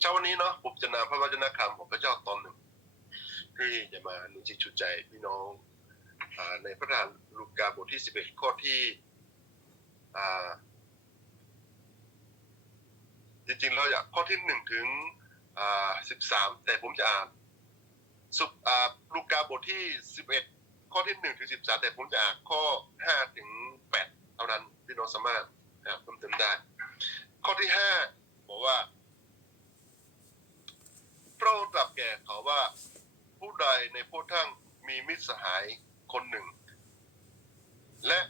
เช้าวันนี้เนาะผมจะนำพระวจนะคำของพระเจ้าตอนหนึ่ง ที่จะมาหนุนจิตชุดใจพี่น้องอในพระธรรมลูกาบทที่11ข้อที่จริงๆเราอยากข้อที่หนึ่งถึงอ่า13แต่ผมจะอ่านสุปอ่าลูกาบทที่11ข้อที่1ถึง13แต่ผมจะอ่านข้อ5ถึง8เท่านั้นพี่น้องสามารถเพิ่มเติมได้ ข้อที่5บอกว่า พระองค์ตรัสแก่เขาว่าผู้ใดในพวกท่านมีมิตรสหายคนหนึ่ง และ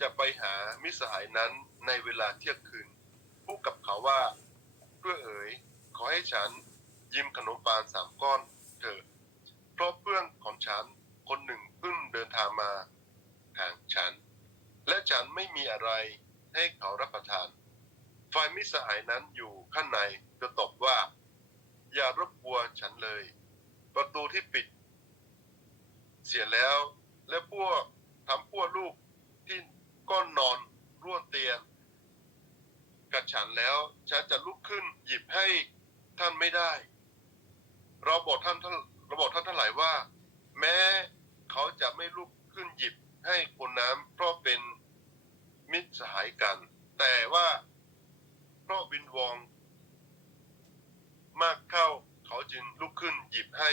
จะไปหามิตรสหายนั้นในเวลาเที่ยงคืนพูดกับเขาว่าเพื่อเอ๋ยขอให้ฉันยืมขนมปานสามก้อนเถิดเพราะเพื่อนของฉันคนหนึ่งเพิ่งเดินทางมาห่างฉัน และฉันไม่มีอะไรให้เขารับประทาน ฝ่ายมิสหายนั้นอยู่ข้างในจะตอบว่า อย่ารบกวนฉันเลย ประตูที่ปิด เสียแล้ว และพวกทำพวกลูกที่ก้นนอนร่วนเตียงกับฉันแล้วฉันจะลุกขึ้นหยิบให้ท่านไม่ได้ เราบอกท่านท่านเราบอกท่านทั้งหลายว่า แม้เขาจะไม่ลุกขึ้นหยิบให้คนน้ำเพราะเป็นมิตรสหายกัน แต่ว่าเพราะวินวอง มากเข้า เขาจึงลุกขึ้นหยิบให้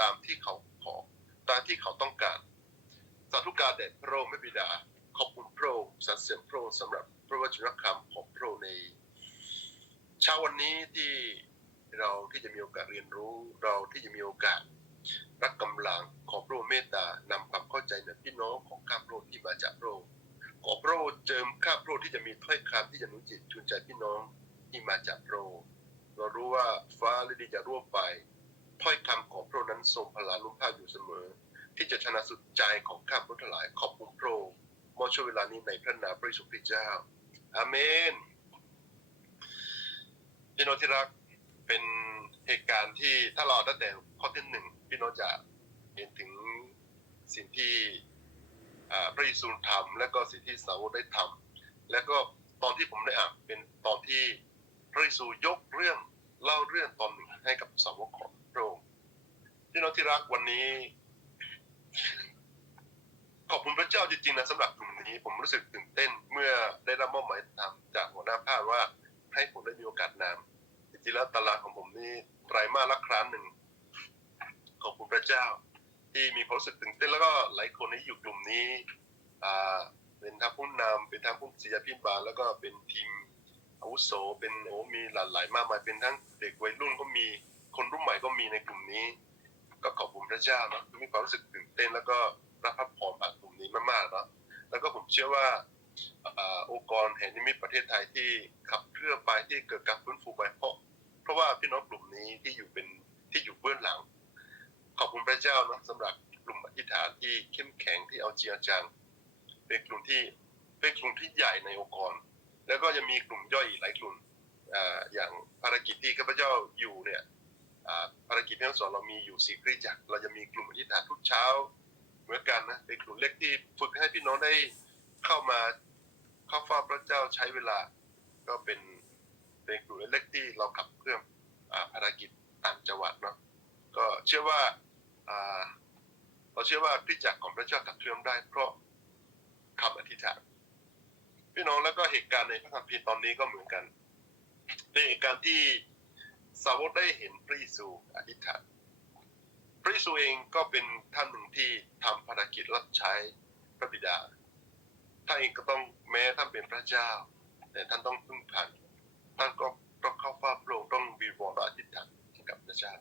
ตามที่เขาขอ ตามที่เขาต้องการ สาธุการแด่พระองค์แม่บิดา ขอบคุณพระองค์สรรเสริญพระองค์สำหรับพระวจนะคำของพระองค์ในเช้าวันนี้ที่เราที่จะมีโอกาสเรียนรู้เราที่จะมีโอกาสรับกำลังขอพระองค์เมตตานำความเข้าใจในพี่น้องของข้าพระองค์ที่มาจากพระองค์ขอพระองค์เจิมข้าพระองค์ที่จะมีถ้อยคำที่จะหนุนจิตชูนใจพี่น้องที่มาจากพระองค์ เรารู้ว่าฟ้าและดินจะร่วงไปถ้อยคำของพระองค์นั้นทรงพลานุภาพอยู่เสมอ ที่จะชนะสุดใจของข้าพระทั้งหลายขอบคุณพระองค์มอช่วงเวลานี้ในพระนามพระเยซูคริสต์เจ้า อาเมนพี่น้องที่รักเป็นเหตุการณ์ที่ถ้าเราตั้งแต่ข้อที่หนึ่งพี่น้องจะเห็นถึงสิ่งที่พระเยซูทำและก็สิ่งที่สาวกได้ทำและก็ตอนที่ผมได้อ่านเป็นตอนที่ พระเยซูยกเรื่องเล่าเรื่องตอนหนึ่งให้กับสาวกของพระองค์พี่น้องที่รักวันนี้ ขอบคุณพระเจ้าจริงๆนะสำหรับกลุ่มนี้ ผมรู้สึกตื่นเต้นเมื่อได้รับมอบหมายทำจากหัวหน้าภาคว่าให้ผมได้มีโอกาสนำจริงๆแล้วตารางของผมนี่ไตรมาสละครั้งหนึ่งขอบคุณพระเจ้า ที่มีความรู้สึกตื่นเต้นแล้วก็หลายคนที่อยู่กลุ่มนี้เป็นทั้งผู้นำเป็นทั้งผู้ศิลปินบาลแล้วก็เป็นทีม อาวุโสเป็นโอ้มีหลากหลายมากมายเป็นทั้งเด็กวัยรุ่นก็มีคนรุ่นใหม่ก็มีในกลุ่มนี้ ก็ขอบคุณพระเจ้าเนาะมีความรู้สึกตื่นเต้นแล้วก็รับพระพรจากกลุ่มนี้มากๆเนาะแล้วก็ผมเชื่อว่าอ่าองค์กรแห่งนิมิตประเทศไทยที่ขับเคลื่อนไปที่เกิดการฟื้นฟูไปเพราะเพราะว่าพี่น้องกลุ่มนี้ที่อยู่เป็นที่อยู่เบื้องหลัง ขอบคุณพระเจ้าเนาะสำหรับกลุ่มอธิษฐานที่เข้มแข็งที่เอาจริงจังเป็นกลุ่มที่เป็นกลุ่มที่ใหญ่ในองค์กร แล้วก็ยังมีกลุ่มย่อยอีกหลายกลุ่มอย่างภารกิจที่ข้าพเจ้าอยู่เนี่ยภารกิจที่ทั้งสองเรามีอยู่สี่คริจักรเราจะมีกลุ่มอธิษฐานทุกเช้าเหมือนกันนะเป็นกลุ่มเล็กที่ฝึกให้พี่น้องได้เข้ามาเข้าเฝ้าพระเจ้าใช้เวลา ก็เป็นเป็นกลุ่มเล็กที่เราขับเคลื่อนภารกิจต่างจังหวัดเนาะก็เชื่อว่าเราเชื่อว่าคริจักรของพระเจ้าขับเคลื่อนได้เพราะคำอธิษฐาน พี่น้องแล้วก็เหตุการณ์ในพระคัมภีร์ตอนนี้ก็เหมือนกันเป็นเหตุการณ์ที่สาวกได้เห็นพระเยซูอธิษฐานพระเยซูเองก็เป็นท่านหนึ่งที่ทำภารกิจรับใช้พระบิดาท่านเองก็ต้องแม้ท่านเป็นพระเจ้า แต่ท่านต้องพึ่งพันท่านก็ต้องเข้าเฝ้าพระองค์ต้องวิงวอนและอธิษฐานกับพระเจ้า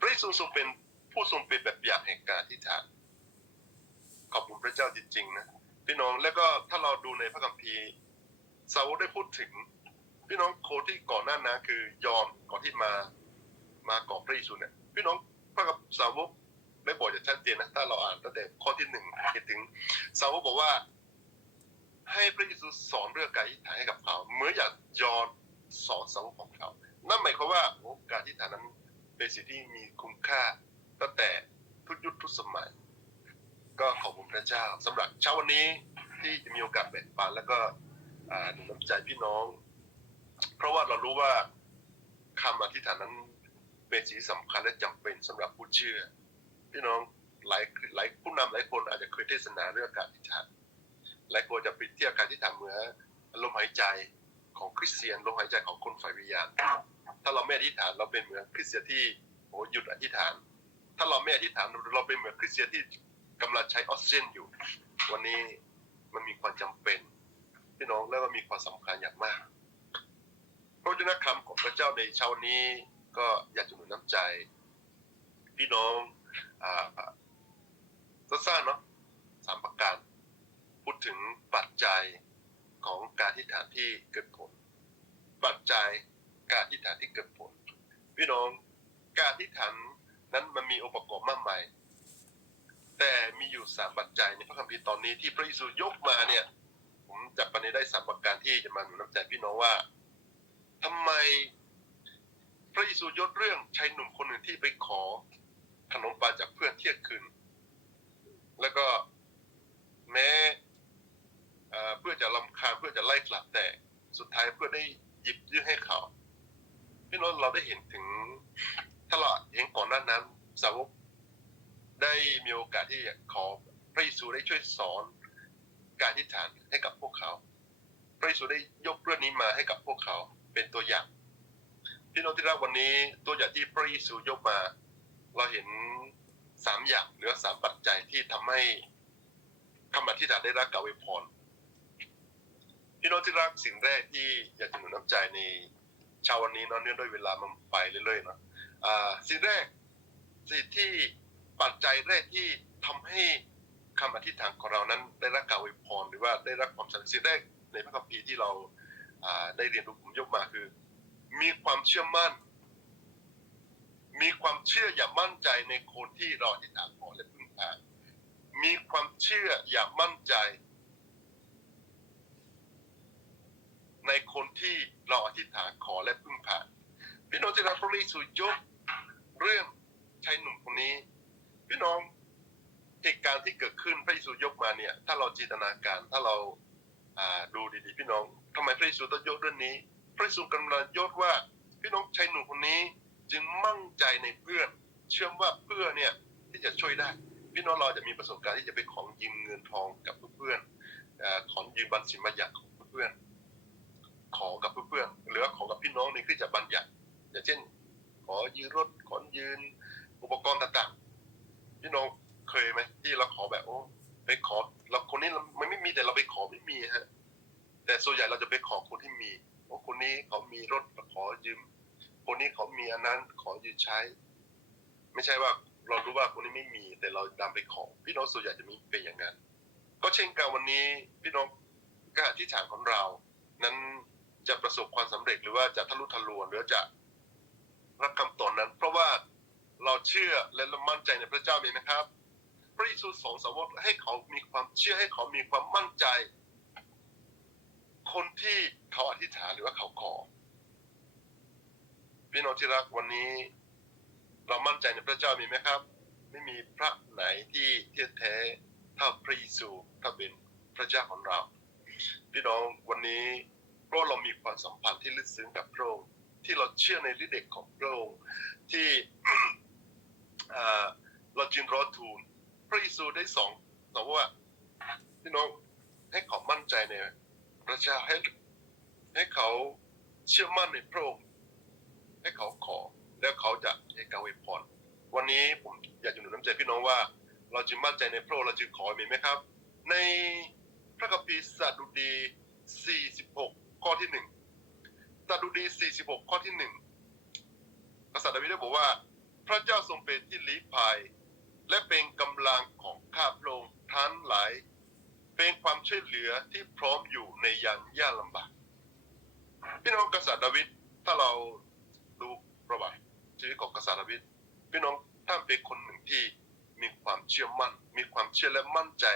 พระเยซูทรงเป็นผู้ทรงเป็นแบบอย่างแห่งการอธิษฐานขอบคุณพระเจ้าจริงๆนะ พี่น้องแล้วก็ถ้าเราดูในพระคัมภีร์สาวกได้พูดถึง พี่น้องโคที่ก่อนหน้านั้นคือยอมก่อนที่มามาก่อพระเยซูเนี่ยพี่น้องพระกับสาวกได้บอกอย่างชัดเจนนะถ้าเราอ่านตั้งแต่ข้อที่หนึ่งเห็นถึง สาวกบอกว่า ให้พระเยซูสอนเรื่องการอธิษฐานให้กับเขาเหมือนอย่างยอนสอนสาวกของเขานั่นหมายความว่าการอธิษฐานนั้นเป็นสิ่งที่มีคุณค่าตั้งแต่ทุกยุคทุกสมัย ก็ขอบคุณพระเจ้าสำหรับเช้าวันนี้ที่จะมีโอกาสแบ่งปันแล้วก็หนุนน้ำใจพี่น้อง เพราะว่าเรารู้ว่าคำอธิษฐานนั้นเป็นสิ่งสำคัญและจำเป็นสำหรับผู้เชื่อ พี่น้องหลายหลายผู้นำหลายคนอาจจะเคยเทศนาเรื่องการอธิษฐานหลายคนจะเปรียบเทียบการอธิษฐานเหมือนลมหายใจของคริสเตียนลมหายใจของคนฝ่ายวิญญาณถ้าเราไม่อธิษฐานเราเป็นเหมือนคริสเตียนที่โอ้หยุดอธิษฐาน ถ้าเราไม่อธิษฐานเราเป็นเหมือนคริสเตียนที่ กำลังใช้ออกซิเจนอยู่ วันนี้มันมีความจำเป็นพี่น้องและมันมีความสำคัญอย่างมากพระเจ้าคำของพระเจ้าในเช้านี้ก็อยากจะหนุนน้ำใจ พี่น้องอ่าสั้นๆเนาะสามประการ พูดถึงปัจจัยของการอธิฐานที่เกิดผล ปัจจัยการอธิฐานที่เกิดผล พี่น้องการอธิษฐานนั้นมันมีองค์ประกอบมากมาย แต่มีอยู่สามปัจจัยในพระคัมภีร์ตอนนี้ที่พระเยซูยกมาเนี่ย ผมจับประเด็นได้สามประการที่จะมาหนุนน้ำใจพี่น้องว่าทำไมพระเยซูยกเรื่องชายหนุ่มคนหนึ่งที่ไปขอขนมปังจากเพื่อนเที่ยงคืนแล้วก็แม้เอ่เพื่อจะลำคาญเพื่อจะไล่กลับแต่สุดท้ายเพื่อได้หยิบยื่นให้เขาพี่น้องเราได้เห็นถึงถ้าเราเห็นก่อนหน้านั้นสาวก ได้มีโอกาสที่ขอพระเยซูได้ช่วยสอนการอธิษฐานให้กับพวกเขา พระเยซูได้ยกเรื่องนี้มาให้กับพวกเขาเป็นตัวอย่าง พี่น้องที่รักวันนี้ตัวอย่างที่พระเยซูยกมา เราเห็นสามอย่างหรือว่าสามปัจจัยที่ทำให้คำอธิษฐานได้รับการอวยพรพี่น้องที่รักสิ่งแรกที่อยากจะหนุนน้ำใจในเช้าวันนี้เนาะเนื่องด้วยเวลามันไปเรื่อยๆเนาะอ่าสิ่งแรกสิ่งที่ ปัจจัยแรกที่ทำให้คำอธิษฐานของเรานั้นได้รับการอวยพรหรือว่าได้รับความสำเร็จสิ่งแรกในพระคัมภีร์ที่เราอ่าได้เรียนรู้ผมยกมาคือ มีความเชื่อมั่น มีความเชื่ออย่ามั่นใจในคนที่เราอธิษฐานขอและพึ่งพามีความเชื่ออย่ามั่นใจ ในคนที่เราอธิษฐานขอและพึ่งพาพี่น้องที่รักพระเยซูยกเรื่องชายหนุ่มคนนี้ พี่น้องเหตุการณ์ที่เกิดขึ้นพระเยซูยกมาเนี่ย ถ้าเราจินตนาการถ้าเราอ่าดูดีๆ พี่น้องทำไมพระเยซูต้องยกเรื่องนี้ พระเยซูกำลังยกว่า พี่น้องชายหนุ่มคนนี้จึงมั่นใจในเพื่อน เชื่อว่าเพื่อนเนี่ยที่จะช่วยได้ พี่น้องเราจะมีประสบการณ์ที่จะไปของยืมเงินทองกับเพื่อนอของยืมบัญชีบัญญัติของเพื่อนขอกับเพื่อนหรือขอกับพี่น้องในคริสตจักรบัญญัติอย่างเช่น ขอยืมรถขอยืมอุปกรณ์ต่าง พี่น้องเคยไหมที่เราขอแบบโอ้ไปขอเราคนนี้มันไม่มีแต่เราไปขอไม่มีฮะ แต่ส่วนใหญ่เราจะไปขอคนที่มีโอ้คนนี้เขามีรถขอยืม คนนี้เขามีอันนั้นขอยืมใช้ ไม่ใช่ว่าเรารู้ว่าคนนี้ไม่มี แต่เราดำไปขอ พี่น้องส่วนใหญ่จะมีเป็นอย่างนั้น ก็เช่นกันวันนี้พี่น้องการอธิษฐานของเรา นั้นจะประสบความสำเร็จหรือว่าจะทะลุทะลวงหรือจะรับคำตอบนั้น เพราะว่า เราเชื่อและเรามั่นใจในพระเจ้ามีนะครับ พระเยซูสอนสาวกให้เขามีความเชื่อให้เขามีความมั่นใจ คนที่เขาอธิษฐานหรือว่าเขาขอพี่น้องที่รักวันนี้ เรามั่นใจในพระเจ้ามีไหมครับ ไม่มีพระไหนที่เที่แท้เท่าพระเยซูถ้าเป็นพระเจ้าของเรา พี่น้องวันนี้เพราะเรามีความสัมพันธ์ที่ลึกซึ้งกับพระองค์ที่เราเชื่อในฤทธิ์เดชของพระองค์ที่ เราจึงรอทูลพระเยซูได้สองสองว่าพี่น้องให้เขามั่นใจในพระเจ้าให้ให้เขาเชื่อมั่นในพระองค์ให้เขาขอ แล้วเขาจะให้การอวยพรวันนี้ผมอยากจะหนุนน้ำใจพี่น้องว่า เราจึงมั่นใจในพระองค์เราจึงขอมีไหมครับ ในพระคัมภีร์สดุดี 46 ข้อที่หนึ่งสดุดี 46 ข้อที่หนึ่งกษัตริย์ดาวิดได้บอกว่า พระเจ้าทรงเป็นที่ลี้ภัย และเป็นกำลังของข้าพระองค์ทั้งหลาย เป็นความช่วยเหลือที่พร้อมอยู่ในยามยากลำบากพี่น้องกษัตริย์ดาวิดถ้าเราดูประวัติชีวิตของกษัตริย์ดาวิดพี่น้องท่านเป็นคนหนึ่งที่มีความเชื่อมั่น มีความเชื่อและมั่นใจ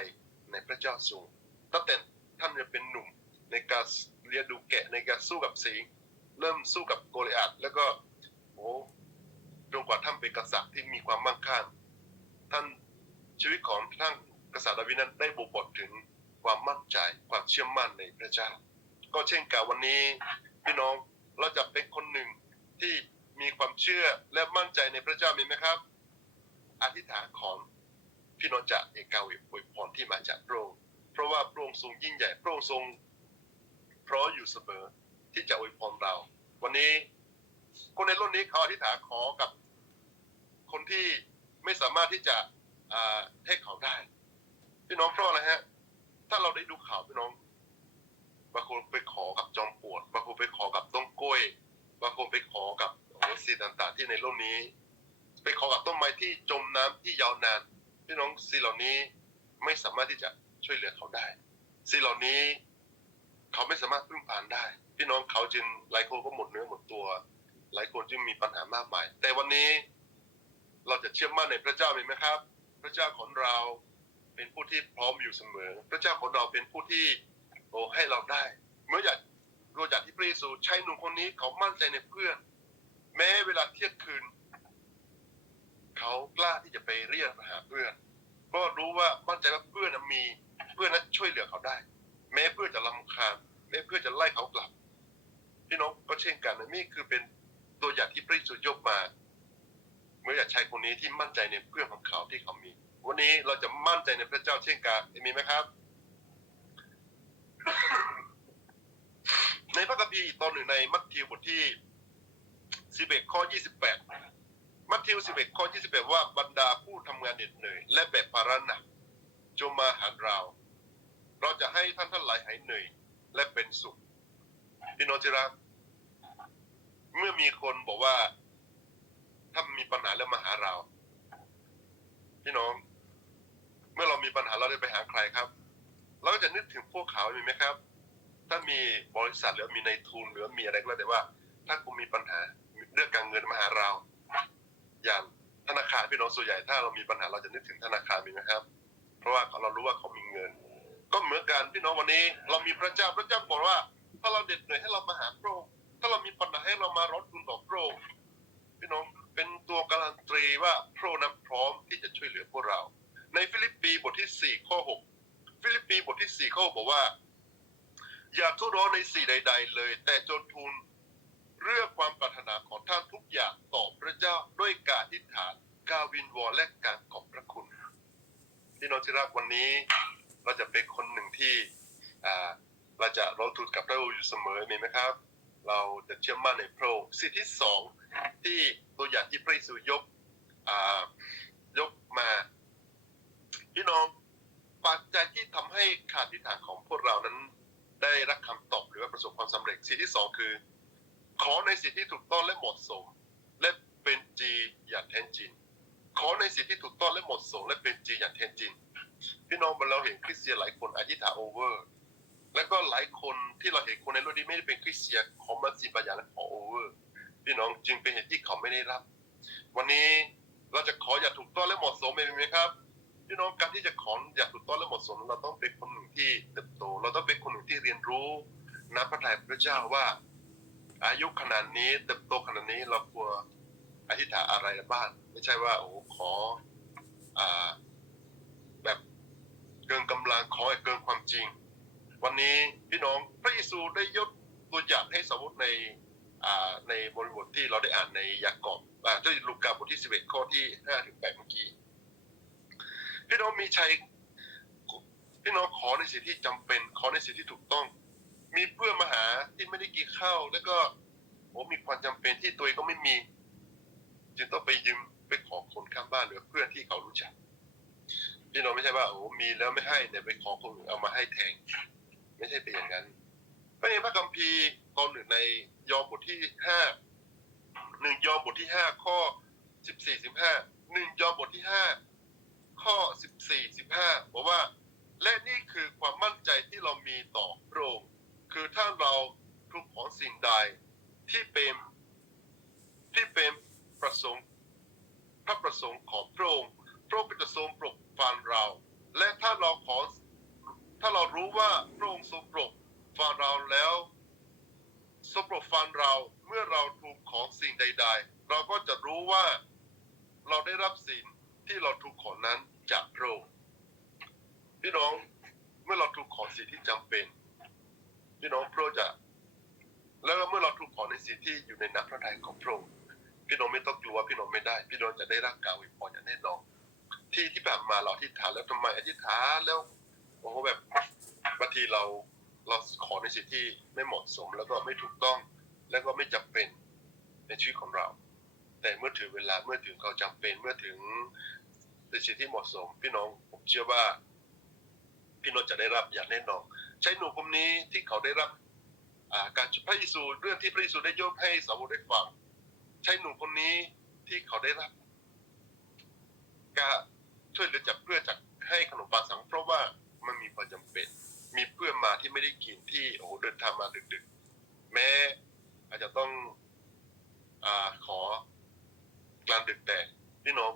ในพระเจ้าสูงตั้งแต่ท่านยังเป็นหนุ่มในการเรียนดูแกะในการสู้กับสิงเริ่มสู้กับโกลิอาตแล้วก็โอ้ จนกว่าท่านเป็นกษัตริย์ที่มีความมั่งคั่งท่านชีวิตของท่านกษัตริย์ดาวิดนั้นได้บ่งบอกถึงความมั่นใจความเชื่อมั่นในพระเจ้า ก็เช่นกับวันนี้พี่น้องเราจะเป็นคนหนึ่งที่มีความเชื่อและมั่นใจในพระเจ้ามีไหมครับ อธิษฐานของพี่น้องจะเอกาวิอวยพรที่มาจากพระองค์เพราะว่าพระองค์ทรงยิ่งใหญ่พระองค์ทรงพร้อมอยู่เสมอที่จะอวยพรเรา วันนี้คนในรุ่นนี้เขาอธิษฐานขอกับ คนที่ไม่สามารถที่จะอ่าให้เขาได้พี่น้องเพราะอะไรฮะ ถ้าเราได้ดูข่าวพี่น้องบางคนไปขอกับจอมปวกบางคนไปขอกับต้นกล้วยบางคนไปขอกับโอ้สิ่งต่าง ๆ ที่ในโลกนี้ ไปขอกับต้นไม้ที่จมน้ำที่ยาวนานพี่น้องสิ่งเหล่านี้ไม่สามารถที่จะช่วยเหลือเขาได้สิ่งเหล่านี้เขาไม่สามารถพึ่งพานได้ พี่น้องเขาจึงหลายคนก็หมดเนื้อหมดตัว หลายคนจึงมีปัญหามากมาย แต่วันนี้ เราจะเชื่อมั่นในพระเจ้ามีไหมครับ พระเจ้าของเราเป็นผู้ที่พร้อมอยู่เสมอ พระเจ้าของเราเป็นผู้ที่โอ้ให้เราได้ เมื่ออยากราอยากที่พระเยซูใช้หนุ่มคนนี้เขามั่นใจในเพื่อน แม้เวลาเที่ยงคืน เขากล้าที่จะไปเรียกหาเพื่อน เพราะรู้ว่ามั่นใจว่าเพื่อนมีเพื่อนนั้นช่วยเหลือเขาได้ แม้เพื่อนจะลำคาญแม้เพื่อนจะไล่เขากลับพี่น้องก็เช่นกันนะนี่คือเป็นตัวอย่างที่พระเยซูยกมา เมื่ออยากชายคนนี้ที่มั่นใจในเพื่อนของเขาที่เขามี วันนี้เราจะมั่นใจในพระเจ้าเช่นกันมีไหมครับ ในพระคัมภีร์ตอนหนึ่งในมัทธิวบทที่11ข้อ28มัทธิว11ข้อ28ว่าบรรดาผู้ทำงานเหน็ดเหนื่อย และแบกภาระหนักจงมาหาเรา เราจะให้ท่านทั้งหลายหายเหนื่อย และเป็นสุขพี่น้องที่รักเมื่อมีคนบอกว่า ถ้ามีปัญหาแล้วมาหาเรา พี่น้อง เมื่อเรามีปัญหาเราได้ไปหาใครครับ เราก็จะนึกถึงพวกเขามีไหมครับ ถ้ามีบริษัทหรือมีในทุนหรือมีอะไรก็แล้วแต่ว่า ถ้าคุณมีปัญหาเรื่องการเงินมาหาเรา อย่างธนาคารพี่น้องส่วนใหญ่ถ้าเรามีปัญหาเราจะนึกถึงธนาคารมีไหมครับ เพราะว่าเรารู้ว่าเขามีเงิน ก็เหมือนกันพี่น้องวันนี้ เรามีพระเจ้าพระเจ้าบอกว่า ถ้าเราเด็ดเหนื่อยให้เรามาหาพระองค์ถ้าเรามีปัญหาให้เรามารดคุณต่อพระองค์พี่น้อง เป็นตัวการันตีว่าพระองค์นั้นพร้อมที่จะช่วยเหลือพวกเรา ในฟิลิปปีบทที่ 4 ข้อ 6 ฟิลิปปีบทที่ 4 ข้อบอกว่า อย่าทุรนในสิ่งใด ๆ เลย แต่จนทูลเรื่องความปรารถนาของท่านทุกอย่างต่อพระเจ้าด้วยการอธิษฐาน การวินวอนและการขอบพระคุณพี่น้องที่รักวันนี้เราจะเป็นคนหนึ่งที่เราจะร้องทูลกับพระองค์อยู่เสมอมีไหมครับ เราจะเชื่อมั่นในพระองค์สิ่งที่สองที่ตัวอย่างที่พระเยซูยกยกมาพี่น้องปัจจัยที่ทำให้ขาดทิฏฐานของพวกเรานั้น ได้รับคำตอบหรือว่าประสบความสำเร็จสิ่งที่สองคือ ขอในสิ่งที่ถูกต้องและเหมาะสม และเป็นจริงอย่างแท้จริงขอในสิ่งที่ถูกต้องและเหมาะสม และเป็นจริงอย่างแท้จริงพี่น้องเราเห็นคริสเตียนหลายคนอธิษฐานโอเวอร์ แล้วก็หลายคนที่เราเห็นคนในโลกนี้ไม่ได้เป็นคริสเตียนขอมาสิบอย่างและขอโอเวอร์พี่น้องจึงเป็นเหตุที่เขาไม่ได้รับ วันนี้เราจะขออย่าถูกต้องและเหมาะสมไหมครับพี่น้องการที่จะขออย่าถูกต้องและเหมาะสม เราต้องเป็นคนหนึ่งที่เติบโต เราต้องเป็นคนหนึ่งที่เรียนรู้น้ำพระทัยพระเจ้าว่า อายุขนาดนี้เติบโตขนาดนี้เราควรอธิษฐานอะไรบ้างไม่ใช่ว่าโอ้ขออ่าแบบเกินกำลังขอเกินความจริง วันนี้พี่น้องพระเยซูได้ยกตัวอย่างให้สมมติในอ่าในบริบทที่เราได้อ่านในยากอบอ่าที่ลูกาบทที่ 11 ข้อที่5ถึง8เมื่อกี้ พี่น้องมีชัยพี่น้องขอในสิ่งที่จำเป็น ขอในสิ่งที่ถูกต้อง มีเพื่อนมาหาที่ไม่ได้กินข้าวแล้วก็โอ้มีความจำเป็นที่ตัวเองก็ไม่มี จึงต้องไปยืมไปขอคนข้างบ้านหรือเพื่อนที่เขารู้จัก พี่น้องไม่ใช่ว่าโอ้มีแล้วไม่ให้แต่ไปขอคนอื่นเอามาให้แทน ไม่ใช่เป็นอย่างนั้นพระเนพระคัมภีร์ตอนหนึ่งในยอห์นบทที่ห้าหนึ่งยอห์นบทที่ห้าข้อสิบสี่สิบห้าหนึ่งยอห์นบทที่ห้าข้อสิบสี่สิบอกว่า และนี่คือความมั่นใจที่เรามีต่อพระองค์คือถ้าเราทุกของสิ่งใดที่เป็นที่เป็นประสงค์พระประสงค์ของพระองค์พระองค์ก็จะทรงปลดฟันเรา และถ้าเราขอถ้าเรารู้ว่าพระองค์ทรงปลดฟันเราแล้วทรงปลดฟันเราเมื่อเราถูกของสิ่งใด ๆ เราก็จะรู้ว่าเราได้รับสิ่ง ที่เราถูกขอนั้นจากพระองค์พี่น้องเมื่อเราถูกขอสิ่งที่จำเป็น พี่น้องพระองค์จะ แล้วเมื่อเราถูกขอในสิ่งที่อยู่ในน้ำพระทัยของพระองค์ พี่น้องไม่ต้องกลัวพี่น้องไม่ได้ พี่น้องจะได้รับการอวยพรอย่างแน่นอนที่ที่ผ่านมาเราอธิษฐานแล้วทำไมอธิษฐานแล้วโอ้โหแบบบางทีเราเรา ขอในสิ่งที่ไม่เหมาะสมแล้วก็ไม่ถูกต้อง แล้วก็ไม่จำเป็นในชีวิตของเรา แต่เมื่อถึงเวลาเมื่อถึงเขาจำเป็นเมื่อถึงในสิ่งที่เหมาะสม พี่น้องผมเชื่อว่า พี่น้องจะได้รับอย่างแน่นอนใช้หนุ่มคนนี้ที่เขาได้รับการพระเยซูเรื่องที่พระเยซูได้ยกให้สาวกได้ฟังใช่หนุ่มคนนี้ที่เขาได้รับการช่วยเหลือจากเพื่อจากให้ขนมปังสังเพราะว่ามันมีความจำเป็น มีเพื่อนมาที่ไม่ได้กินที่โอ้โหเดินทางมาดึกๆ แม้อาจจะต้องอ่าขอกลางดึกแต่พี่น้อง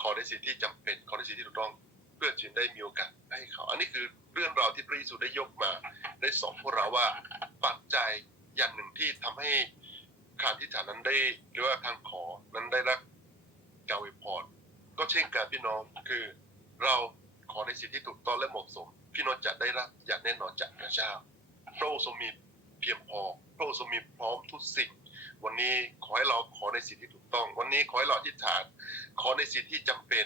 ขอในสิ่งที่จำเป็นขอในสิ่งที่ถูกต้องเพื่อจึงได้มีโอกาสให้เขา อันนี้คือเรื่องราวที่พระเยซูได้ยกมา ได้สอนพวกเราว่าปัจจัยอย่างหนึ่งที่ทำให้การที่ฐานนั้นได้หรือว่าทางขอนั้นได้รับการอวยพรก็เช่นกันพี่น้องคือเราขอในสิ่งที่ถูกต้องและเหมาะสม พี่น้องจะได้รับอย่างแน่นอนจากพระเจ้าพระองค์ทรงมีเพียงพอพระองค์ทรงมีพร้อมทุกสิ่ง วันนี้ขอให้เราขอในสิ่งที่ถูกต้อง วันนี้ขอให้เราอธิษฐาน ขอในสิ่งที่จำเป็น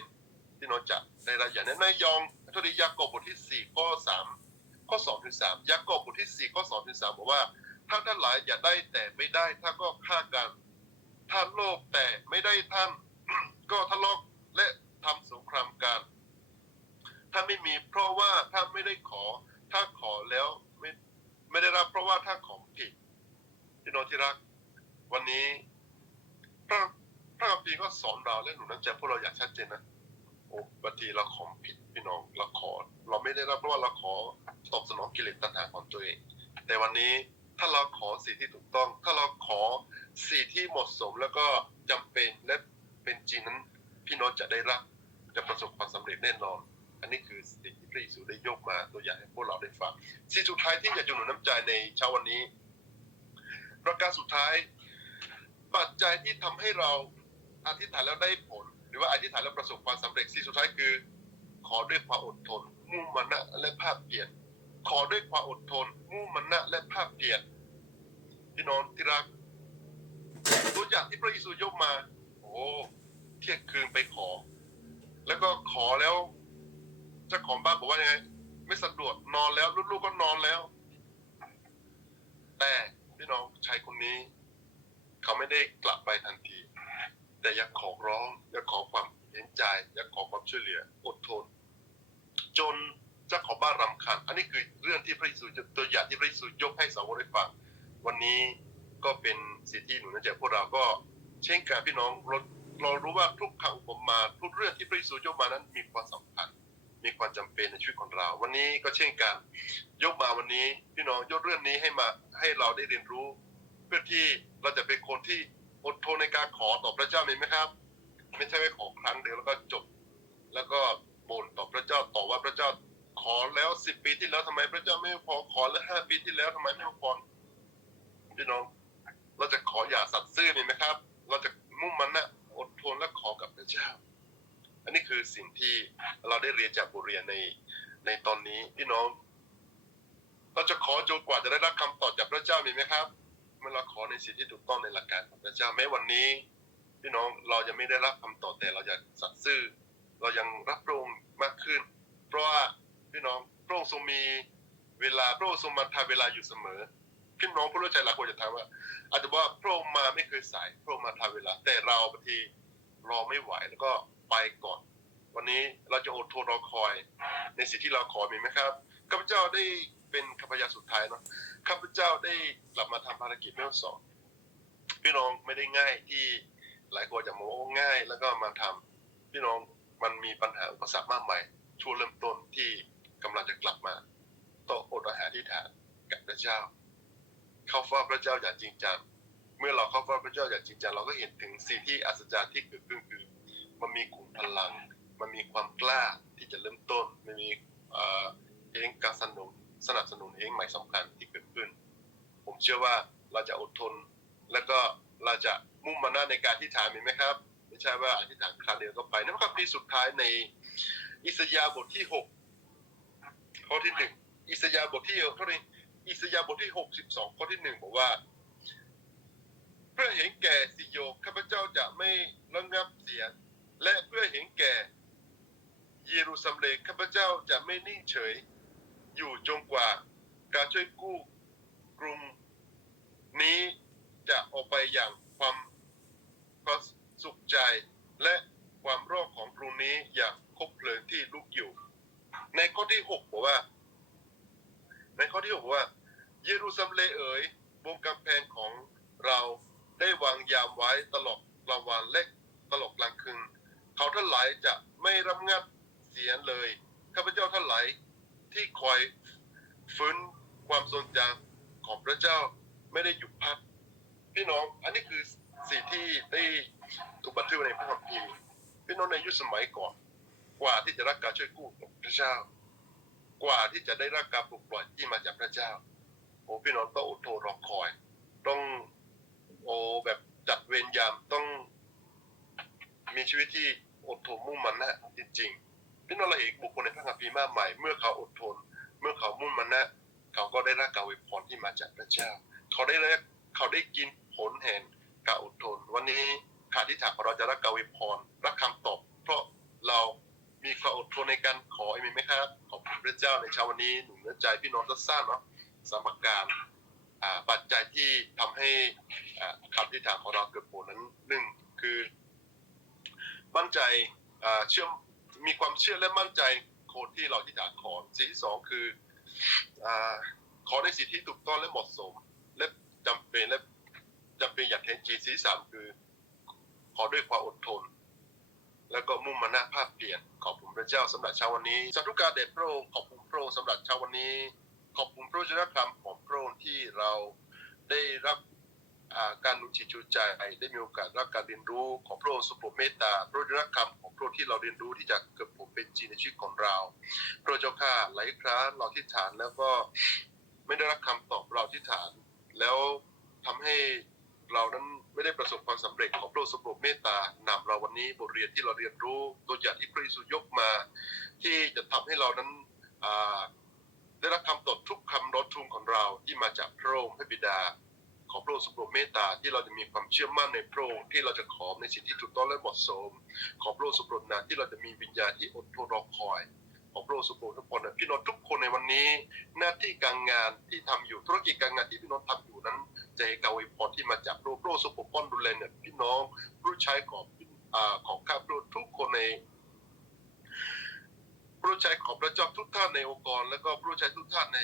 พี่น้องจะได้รับอย่างแน่นอนยองทศยากอบบทที่สี่ข้อสามข้อสองถึงสามยากอบบทที่สี่ข้อสองถึงสามบอกว่าถ้าท่านหลายอย่าได้แต่ไม่ได้ถ้าก็ฆ่ากันถ้านโลภแต่ไม่ได้ท่าน ก็ทะเลาะและทำสงครามกัน ถ้าไม่มีเพราะว่าถ้าไม่ได้ขอ ถ้าขอแล้วไม่ไม่ได้รับเพราะว่าถ้าของผิดพี่น้องที่รัก วันนี้ พระพระคัมภีร์ก็สอนเราและหนุนน้ำใจพวกเราอย่างชัดเจนนะโอ้บางทีเราของผิดพี่น้องเราขอ เราไม่ได้รับเพราะว่าเราขอตอบสนองกิเลสตัณหาของตัวเอง แต่วันนี้ถ้าเราขอสิ่งที่ถูกต้อง ถ้าเราขอสิ่งที่เหมาะสมแล้วก็จำเป็นและเป็นจริงนั้น พี่น้องจะได้รับจะประสบความสำเร็จแน่นอน อันนี้คือสิ่งที่พระเยซูได้ยกมาตัวอย่างให้พวกเราได้ฟังสิ่งสุดท้ายที่อยากจะหนุนน้ำใจในเช้าวันนี้ ประการสุดท้าย ปัจจัยที่ทำให้เราอธิษฐานแล้วได้ผล หรือว่าอธิษฐานแล้วประสบความสำเร็จสิ่งสุดท้ายคือ ขอด้วยความอดทน มุ่งมั่นะและภาคเพียรขอด้วยความอดทน มุ่งมั่นะและภาคเพียรพี่น้องที่รักตัวอย่างที่พระเยซูยกมา โอ้เที่ยงคืนไปขอ แล้วก็ขอแล้ว จ้าของบ้านบอกว่ายังไง ไม่สะดวกนอนแล้วลูกๆก็นอนแล้ว แต่พี่น้องชายคนนี้ เขาไม่ได้กลับไปทันที แต่อยากขอร้องอยากขอความเห็นใจอยากขอความช่วยเหลืออดทน จนเจ้าของบ้านรำคาญอันนี้คือเรื่องที่พระเยซูตัวอย่างที่พระเยซูยกให้สาวกได้ฟังวันนี้ก็เป็นสิทธิหนุนใจพวกเราก็เช่นกันพี่น้องเราเรารู้ว่าทุกคำอุปมาทุกเรื่องที่พระเยซูยกมานั้นมีความสำคัญ วันนี้ก็เช่นกัน ยกมาวันนี้พี่น้องยกเรื่องนี้ให้มาให้เราได้เรียนรู้ เพื่อที่เราจะเป็นคนที่อดทนในการขอต่อพระเจ้ามีไหมครับ ไม่ใช่ไปขอครั้งเดียวแล้วก็จบ แล้วก็บ่นต่อพระเจ้าต่อว่าพระเจ้าขอแล้วสิบปีที่แล้วทำไมพระเจ้าไม่พอขอแล้วห้าปีที่แล้วทำไมไม่พอพี่น้อง เราจะขออย่าสัตย์ซื่อมีไหมครับ เราจะมุ่งมันนะอดทนและขอกับพระเจ้า อันนี้คือสิ่งที่เราได้เรียนจากบทเรียนใน ในตอนนี้พี่น้อง เราจะขอจนกว่าจะได้รับคำตอบจากพระเจ้ามีไหมครับเมื่อเราขอในสิ่งที่ถูกต้องในหลักการของพระเจ้าแม้วันนี้ พี่น้องเรายังไม่ได้รับคำตอบแต่เราอยากสัตย์ซื่อ เรายังรับพระองค์มากขึ้น เพราะว่าพี่น้องพระองค์ทรงมีเวลาพระองค์ทรงมาทำเวลาอยู่เสมอพี่น้องผู้รู้ใจหลายคนจะถามว่า อาจจะว่าพระองค์มาไม่เคยสายพระองค์มาทำเวลา แต่เราบางทีรอไม่ไหวแล้วก็ไปก่อน วันนี้เราจะอดทนรอคอย ในสิ่งที่เราขอมีไหมครับข้าพเจ้าได้เป็นข้าพเจ้าสุดท้ายเนาะข้าพเจ้าได้กลับมาทำภารกิจเมื่อสองพี่น้องไม่ได้ง่ายที่หลายคนจะมองว่าง่าย แล้วก็มาทำพี่น้องมันมีปัญหาอุปสรรคมากมายช่วงเริ่มต้นที่กำลังจะกลับมาต้องอดอาหารที่ฐานกับพระเจ้า เข้าเฝ้าพระเจ้าอย่างจริงจังเมื่อเราเข้าเฝ้าพระเจ้าอย่างจริงจังเราก็เห็นถึงสิ่งที่อัศจรรย์ที่เกิดขึ้นคือมันมีขุมพลัง มันมีความกล้าที่จะเริ่มต้นมันมีเอ่งการสนุนสนับสนุนเองใหม่สำคัญที่เกิดขึ้น ผมเชื่อว่าเราจะอดทน แล้วก็เราจะมุ่งมั่นในการที่ฐานมีไหมครับ ไม่ใช่ว่าอธิษฐานครั้งเดียวก็ไปนั่นก็คือสุดท้ายในอิสยาบทที่หกข้อที่หนึ่งอิสยาบทที่เท่านี้อิสยาบทที่หกสิบสองข้อที่หนึ่งบอกว่าพระพื่อเห็นแก่สิโยข้าพเจ้าจะไม่ระงับเสีย และเพื่อเห็นแก่ เยรูซาเล็มข้าพเจ้าจะไม่นิ่งเฉย อยู่จนกว่าการช่วยกู้กรุงนี้จะออกไปอย่างความความสุขใจและความรอดของกรุงนี้อย่างคบเพลิงที่ลุกอยู่ ในข้อที่หกบอกว่า ในข้อที่หกบอกว่า เยรูซาเล็มเอ๋ยบนกำแพงของเราได้วางยามไว้ตลอดกลางวันและตลอดกลางคืน เขาทั้งหลายจะไม่รำงับ เสียงเลยข้าพเจ้าทั้งหลายที่คอยฟื้นความทรงจำของพระเจ้าไม่ได้หยุดพักพี่น้องอันนี้คือสิ่งที่ได้ถูกบันทึกไว้ในพระคัมภีร์พี่น้องในยุคสมัยก่อน กว่าที่จะรับการช่วยกู้ของพระเจ้า กว่าที่จะได้รับการปลดปล่อยที่มาจากพระเจ้าโอ้พี่น้องต้องอดทนรอคอย ต้องโอ้แบบจัดเวรยามต้องมีชีวิตที่อดทนมุ่งมั่นนะจริงๆ พี่นเราเห็นบุคคลในพระคัมภีร์มากมายเมื่อเขาอดทน เมื่อเขามุ่งมั่นนะเขาก็ได้รับการอวยพรที่มาจากพระเจ้า เขาได้รับเขาได้กินผลแห่งการอดทน วันนี้ขาที่ถามของเราจะรับการอวยพรรับคำตอบ เพราะเรามีความอดทนในการขอเอเมนไหมครับขอบคุณพระเจ้าในเช้าวันนี้หนุนเนื้อใจพี่น้องสั้นๆเนาะสำหรับการปัจจัยที่ทำให้อ่าคำที่ถามของเราเกิดผลนั้นหนึ่งคือ มั่นใจเชื่อม มีความเชื่อและมั่นใจคนที่เราที่ถามขอสิ่งที่สองคืออขอในสิที่ถูกต้องและเหมาะสม และจำเป็นและจำเป็นอย่างแท้จริงสิ่งที่สามคือ ขอด้วยความอดทน แล้วก็มุ่งมานะภาพเปลี่ยนขอบคุณพระเจ้าสำหรับเช้าวันนี้สาธุการเดชพระองค์ขอบคุณพระองค์สำหรับเช้าวันนี้ ขอบคุณพระวจนะคำของพระองค์ที่เราได้รับ การหนุนจิตจูใจได้มีโอกาสรับการเรียนรู้ของพระองค์สุภเมตตาพระวจนะคำของพระที่เราเรียนรู้ที่จะเกิดผลเป็นจริงในชีวิตของเรา พระเจ้าข้าหลายครั้งเราที่ฐานแล้วก็ไม่ได้รับคำตอบเราที่ฐาน แล้วทำให้เรานั้นไม่ได้ประสบความสำเร็จของพระองค์สุภเมตตานำเราวันนี้บทเรียนที่เราเรียนรู้ตัวอย่างที่พระเยซูยกมา ที่จะทำให้เรานั้นได้รับคำตอบทุกคำร้องทูลของเราที่มาจากพระองค์พระบิดา ขอพระองค์ทรงโปรดเมตตาที่เราจะมีความเชื่อมั่นในพระองค์ที่เราจะขอในสิ่งที่ถูกต้องและเหมาะสม ขอพระองค์ทรงโปรดนาที่เราจะมีวิญญาณที่อดทนรอคอยขอพระองค์ทรงโปรดทุกคนพี่น้องทุกคนในวันนี้ หน้าที่การงานที่ทำอยู่ธุรกิจการงานที่พี่น้องทำอยู่นั้นจะให้การอวยพรที่มาจากพระองค์พรงค์ทรงปกป้องดูแลเนี่ยพี่น้องผู้ใช้ของของข้าพระองค์ทุกคนในผู้ใช้ของพระเจ้าทุกท่านในองค์กร แล้วก็ผู้ใช้ทุกท่านใน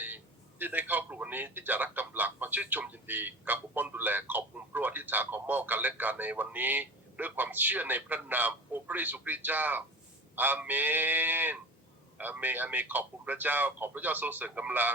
ที่ได้เข้ากลุ่มวันนี้ที่จะรักกำลังมาชื่นชมยินดี กับผู้ป้องดูแลขอบคุณพระที่ฐานของมอบกันและกันในวันนี้ ด้วยความเชื่อในพระนามองค์พระเยซูคริสต์เจ้า อาเมนอาเมนอาเมนขอบคุณพระเจ้า ขอพระเจ้าทรงเสริมกำลัง